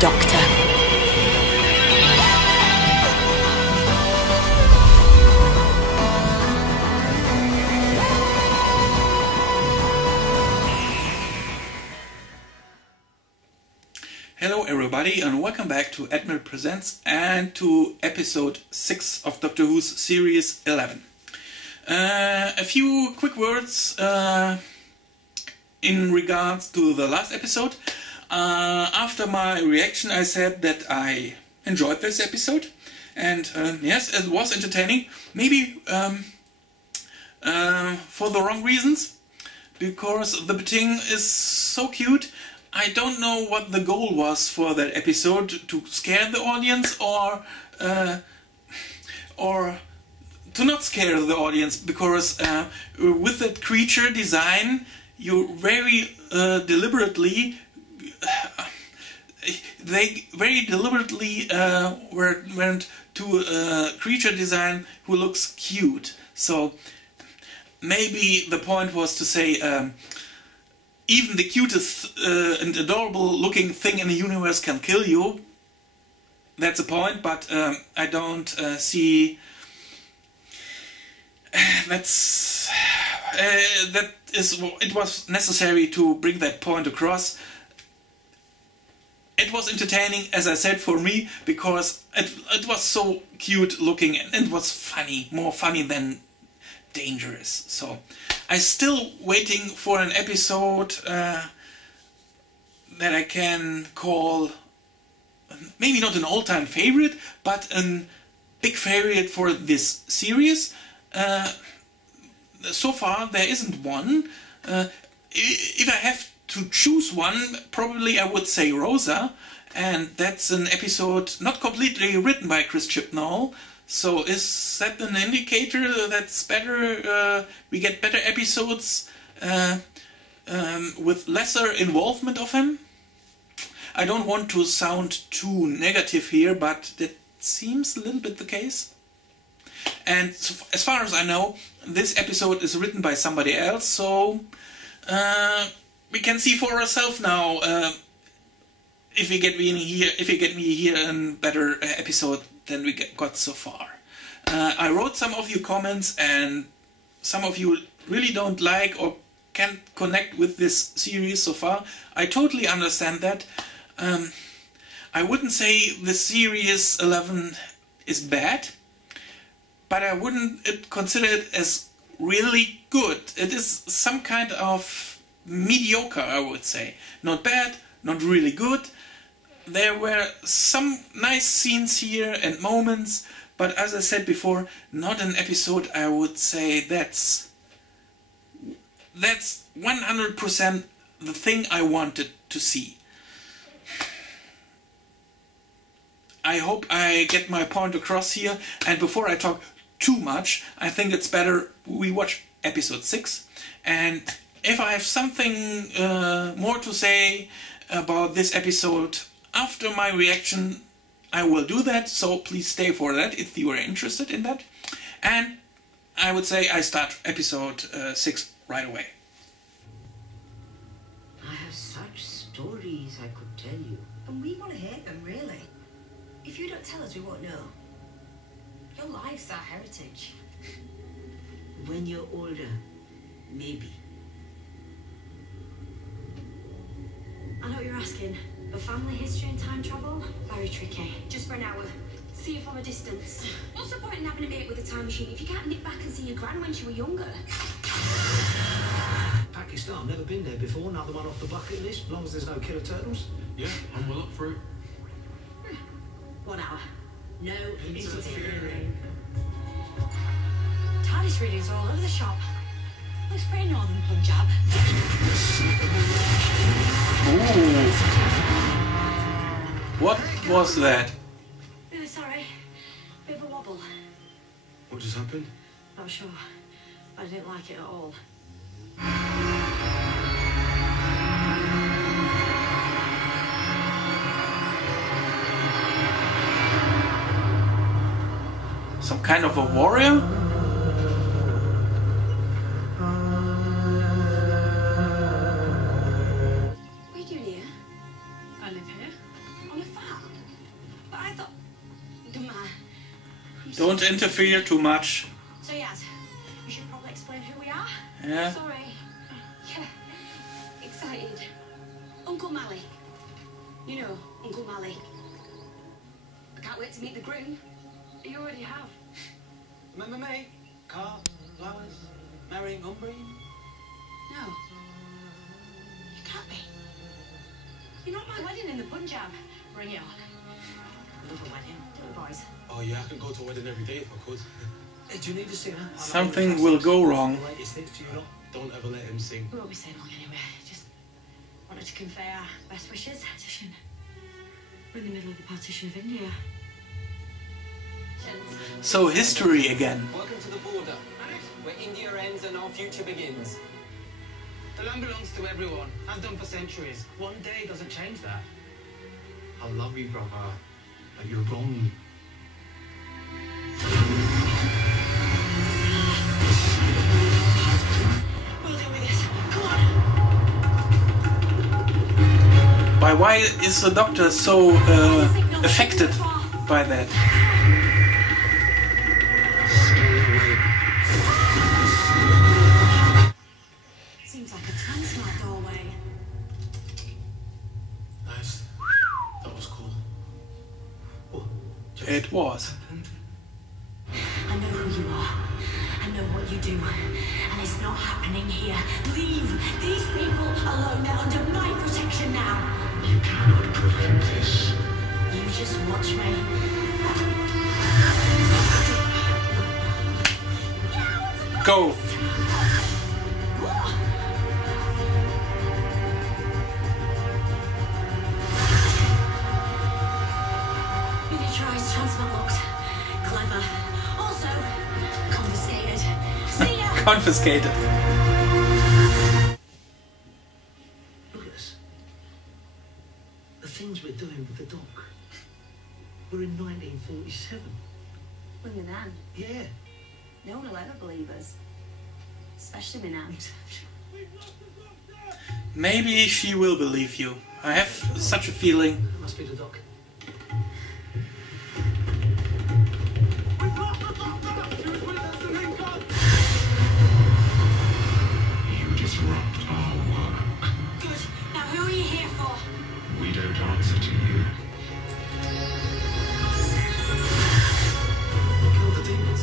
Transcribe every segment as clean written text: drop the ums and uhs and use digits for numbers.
Doctor. Hello everybody and welcome back to ADmiral Presents and to episode 6 of Doctor Who's series 11. A few quick words in regards to the last episode. After my reaction I said that I enjoyed this episode and yes, it was entertaining. Maybe for the wrong reasons, because the thing is so cute. I don't know what the goal was for that episode, to scare the audience or to not scare the audience, because with that creature design you very deliberately went to a creature design who looks cute. So maybe the point was to say even the cutest and adorable looking thing in the universe can kill you. That's a point, but I don't see it was necessary to bring that point across. It was entertaining, as I said, for me, because it was so cute looking and it was funny, more funny than dangerous. So I'm still waiting for an episode that I can call maybe not an all-time favorite, but a big favorite for this series. So far there isn't one. If I have to choose one, probably I would say Rosa, and that's an episode not completely written by Chris Chibnall. So is that an indicator that's better? We get better episodes with lesser involvement of him? I don't want to sound too negative here, but that seems a little bit the case. And so, as far as I know, this episode is written by somebody else, so we can see for ourselves now if we get me here a better episode than we got so far. I wrote some of your comments and some of you really don't like or can't connect with this series so far. I totally understand that. I wouldn't say the series 11 is bad, but I wouldn't consider it as really good. It is some kind of mediocre, I would say. Not bad, not really good. There were some nice scenes here and moments, but as I said before, not an episode I would say that's 100% the thing I wanted to see. I hope I get my point across here, and before I talk too much, I think it's better we watch episode 6, and if I have something more to say about this episode after my reaction, I will do that, so please stay for that if you are interested in that. And I would say I start episode 6 right away. I have such stories I could tell you. And we want to hear them, really. If you don't tell us, we won't know. Your life's our heritage. When you're older, maybe. I know what you're asking, but family history and time travel, very tricky. Just for an hour. See you from a distance. What's the point in having a date with a time machine if you can't nip back and see your gran when she were younger? Pakistan, never been there before, another one off the bucket list, as long as there's no killer turtles. Yeah, I'm well up for it. 1 hour. No interfering. TARDIS readings are all over the shop. Looks pretty northern Punjab. Ooh. What was that? Really sorry. Bit of a wobble. What just happened? Not sure. I didn't like it at all. Some kind of a warrior? What are you doing here? I live here. On a Don't interfere too much. So yes, you should probably explain who we are. Yeah. Sorry. Yeah. Excited. Uncle Mally. You know, Uncle Mally. I can't wait to meet the groom. You already have. Remember me? Cards, flowers, marrying Umbrian? No. You can't be. You're not my wedding in the Punjab. Bring it on. Love a wedding, don't we, boys? Oh yeah, I can go to a wedding every day if I could. Hey, do you need a singer? Something will go wrong. The latest hits, do you not? Don't ever let him sing. We won't be staying long anyway. Just wanted to convey our best wishes. Partition. We're in the middle of the partition of India. So history again. Welcome to the border, where India ends and our future begins. The land belongs to everyone, has done for centuries. One day doesn't change that. I love you, brother. But you're wrong. We'll deal with this. Come on. Why is the doctor so affected by that? Seems like a transplant doorway. Nice. That was cool. It was. I know who you are. I know what you do. And it's not happening here. Leave these people alone. They're under my protection now. You cannot prevent this. You just watch me. Go. Miniaturized transplant locks. Clever. Also, confiscated. See ya! Confiscated. Look at us. The things we're doing with the doc. We're in 1947. Look at that. Yeah. No one will ever believe us. Especially me now. Maybe she will believe you. I have such a feeling. Must be the doc. You disrupt our work. Good. Now who are you here for? We don't answer to you. Kill the demons.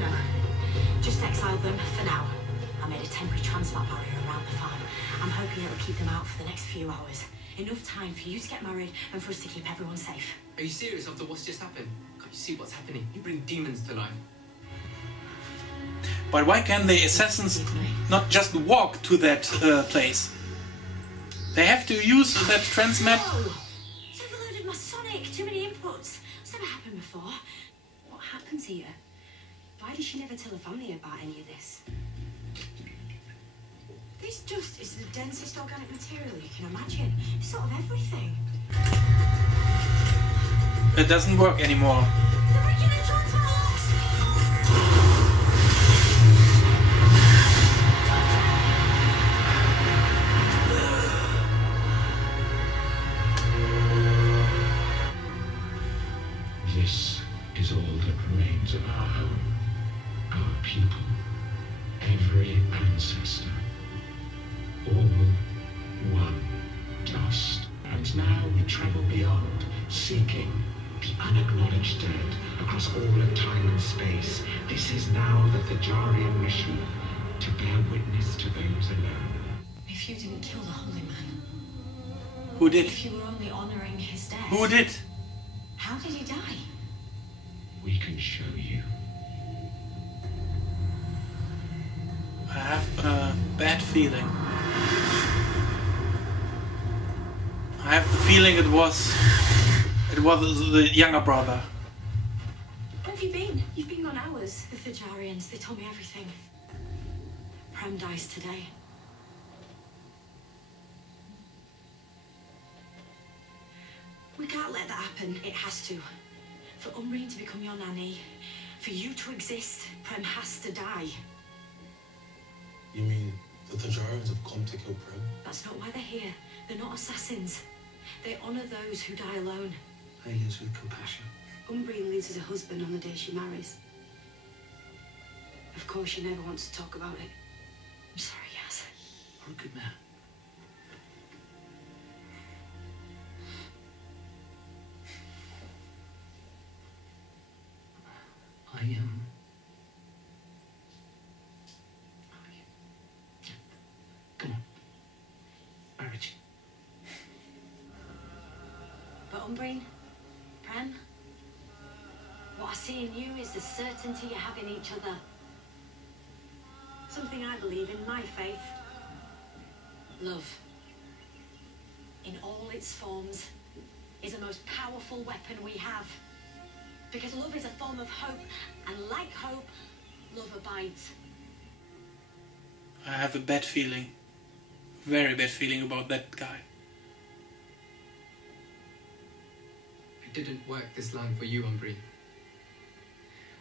No. Just exiled them for now. I made a temporary transport barrier around the farm. I'm hoping it'll keep them out for the next few hours. Enough time for you to get married and for us to keep everyone safe. Are you serious after what's just happened? Can't you see what's happening? You bring demons to life. But why can the assassins not just walk to that place? They have to use that transmat. Oh! It's overloaded my sonic. Too many inputs. It's never happened before. What happened to you? Why did she never tell her family about any of this? This dust is the densest organic material you can imagine. It's sort of everything. It doesn't work anymore. The regular transfer locks! This is all that remains of our home, our people, every ancestor. All one dust. And now we travel beyond, seeking the unacknowledged dead across all of time and space. This is now the Thajarian mission, to bear witness to those alone. If you didn't kill the holy man, Who did? if you were only honoring his death, Who did? how did he die? We can show you. I have a bad feeling. I have the feeling it was the younger brother. Where have you been? You've been gone hours. The Thajarians, they told me everything. Prem dies today. We can't let that happen. It has to. For Umbrian to become your nanny, for you to exist, Prem has to die. You mean the Thajarians have come to kill Prem? That's not why they're here. They're not assassins. They honor those who die alone. Aliens with compassion. Umbrian loses her husband on the day she marries. Of course, she never wants to talk about it. I'm sorry, Yaz. You're a good man. I am. Come on. Marriage. But Umbrian, Pren, what I see in you is the certainty you have in each other. Something I believe in my faith. Love, in all its forms, is the most powerful weapon we have. Because love is a form of hope, and like hope, love abides. I have a bad feeling. Very bad feeling about that guy. I didn't work this land for you, Umbrian.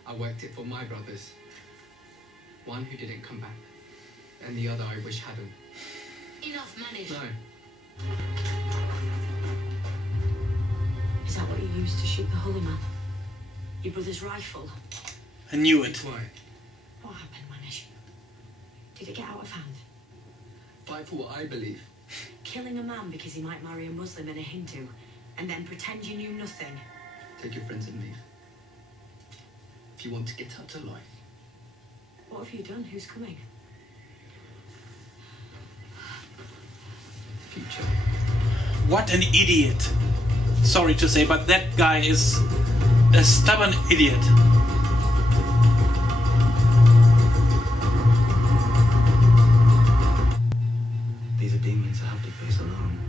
I worked it for my brothers. One who didn't come back, and the other I wish hadn't. Enough, Manish. No. Is that what you used to shoot the Holy Man? Your brother's rifle? I knew it. Why? What happened, Manish? Did it get out of hand? Fight for what I believe. Killing a man because he might marry a Muslim and a Hindu, and then pretend you knew nothing? Take your friends and leave. If you want to get out to life. What have you done? Who's coming? The future. What an idiot. Sorry to say, but that guy is a stubborn idiot. These are demons I have to face alone.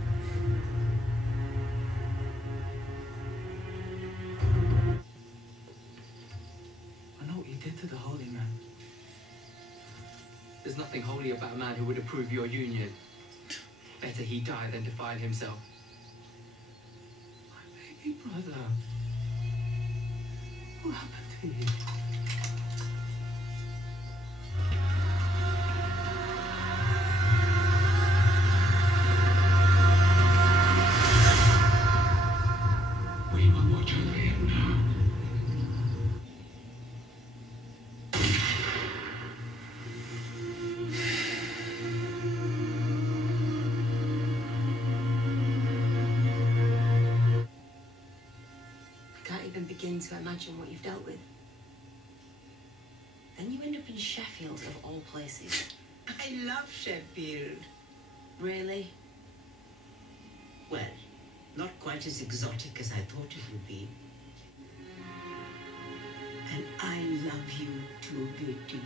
I know what you did to the Holy Man. There's nothing holy about a man who would approve your union. Better he die than defile himself. My baby brother. What happened to you? We will watch over him now. I can't even begin to imagine what you've dealt with. Then you end up in Sheffield, of all places. I love Sheffield. Really? Well, not quite as exotic as I thought it would be. And I love you too, Beauty.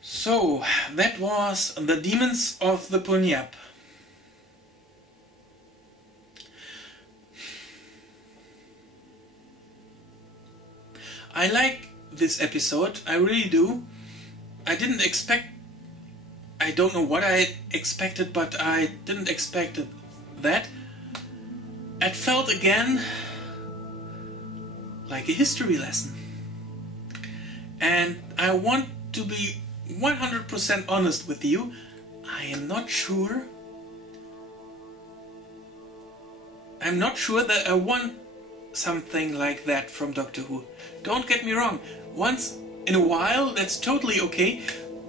So, that was The Demons of the Punjab. I like this episode, I really do. I don't know what I expected, but I didn't expect that. It felt again like a history lesson. And I want to be 100% honest with you. I am not sure. I'm not sure that I want something like that from Doctor Who. Don't get me wrong. Once in a while, that's totally okay.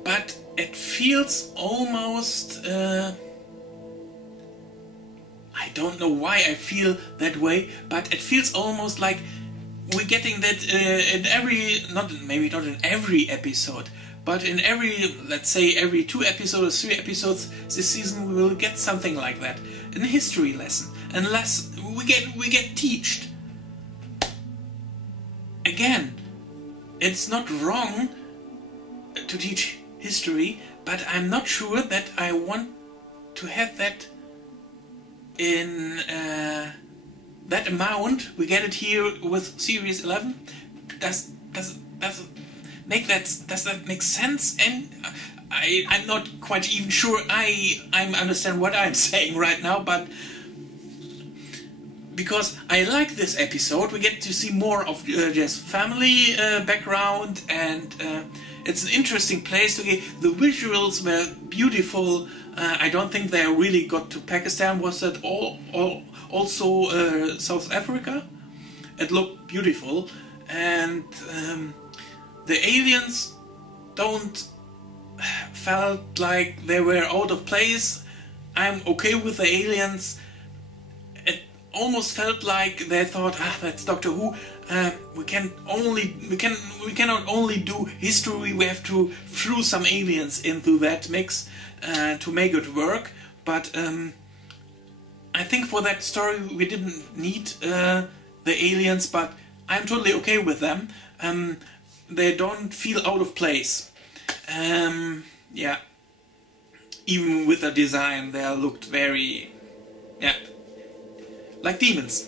But it feels almost... I don't know why I feel that way, but it feels almost like we're getting that in every... maybe not in every episode, but in every, let's say, every 2 episodes, 3 episodes this season, we will get something like that. A history lesson. Unless we get teached. Again, it's not wrong to teach history, but I'm not sure that I want to have that in that amount. We get it here with Series 11. Does that make sense? And I'm not quite even sure I understand what I'm saying right now, but because I like this episode. We get to see more of Jess' family background, and it's an interesting place to get. The visuals were beautiful. I don't think they really got to Pakistan. Was that also South Africa? It looked beautiful, and the aliens don't felt like they were out of place. I'm okay with the aliens. It almost felt like they thought, that's Doctor Who. We cannot only do history. We have to throw some aliens into that mix to make it work. But I think for that story we didn't need the aliens. But I'm totally okay with them. They don't feel out of place. Yeah. Even with the design, they looked very, like demons.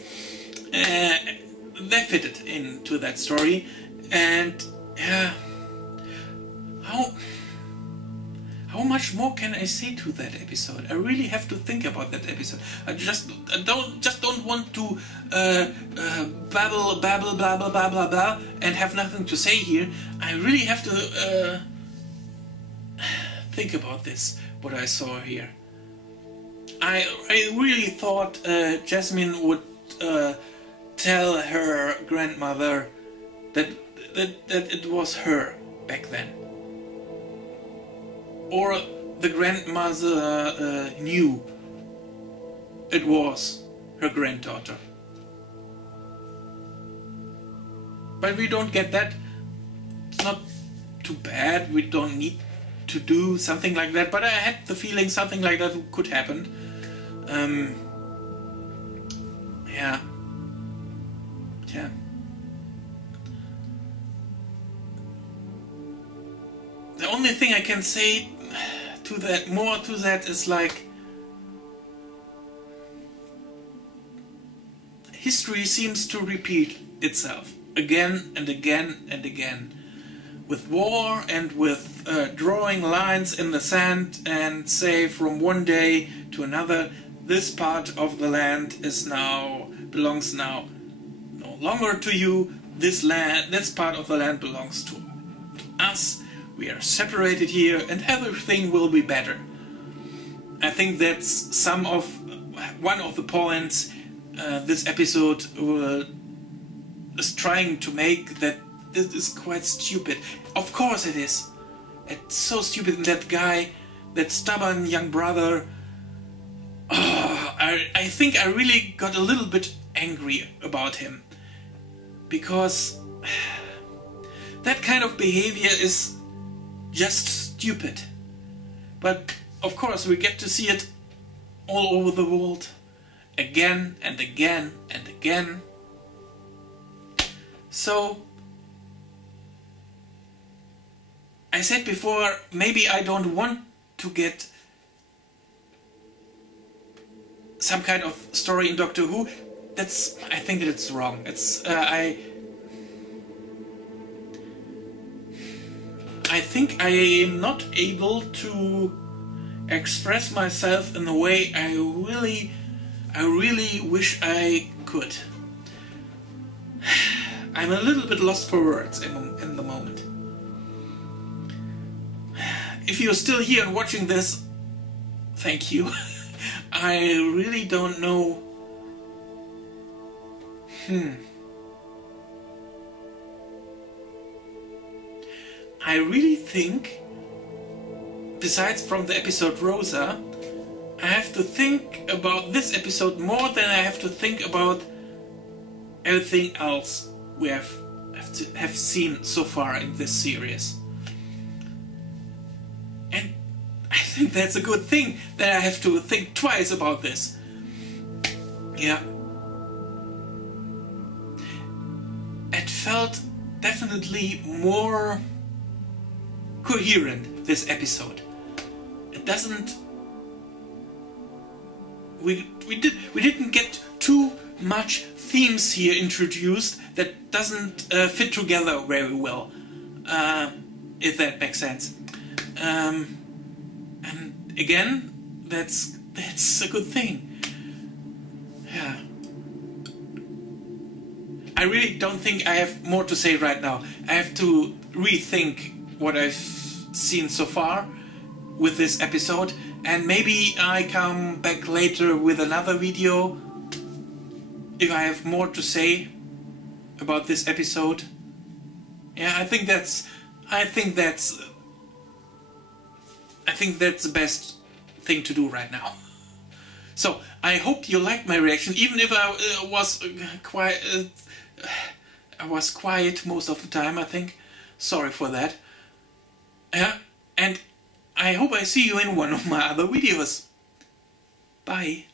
They fitted into that story, and how much more can I say to that episode? I really have to think about that episode. I don't want to babble, blah blah blah blah, and have nothing to say here. I really have to think about this. What I saw here. I really thought Jasmine would tell her grandmother that it was her back then, or the grandmother knew it was her granddaughter. But we don't get that. It's not too bad. We don't need to do something like that, but I had the feeling something like that could happen. Yeah. The only thing I can say to that is like, history seems to repeat itself again and again and again. With war and with drawing lines in the sand and say from one day to another, this part of the land belongs now no longer to you. This part of the land belongs to us. We are separated here, and everything will be better. I think that's one of the points this episode is trying to make, that this is quite stupid. Of course it is. It's so stupid. And that guy, that stubborn young brother, I think I really got a little bit angry about him. Because that kind of behavior is just stupid. But of course we get to see it all over the world. Again and again and again. So I said before, maybe I don't want to get some kind of story in Doctor Who. I think it's wrong. I think I am not able to express myself in the way I really wish I could. I'm a little bit lost for words in the moment. If you're still here and watching this, thank you. I really don't know. I really think, besides from the episode Rosa, I have to think about this episode more than I have to think about everything else we have seen so far in this series. And I think that's a good thing, that I have to think twice about this. Yeah. It felt definitely more coherent, this episode. It doesn't... We didn't get too much themes here introduced that doesn't fit together very well, if that makes sense. And again, that's a good thing. Yeah. I really don't think I have more to say right now. I have to rethink what I've seen so far with this episode, and maybe I come back later with another video if I have more to say about this episode. Yeah, I think that's the best thing to do right now. So I hope you liked my reaction, even if I was quiet most of the time, I think. Sorry for that. Yeah, and I hope I see you in one of my other videos. Bye.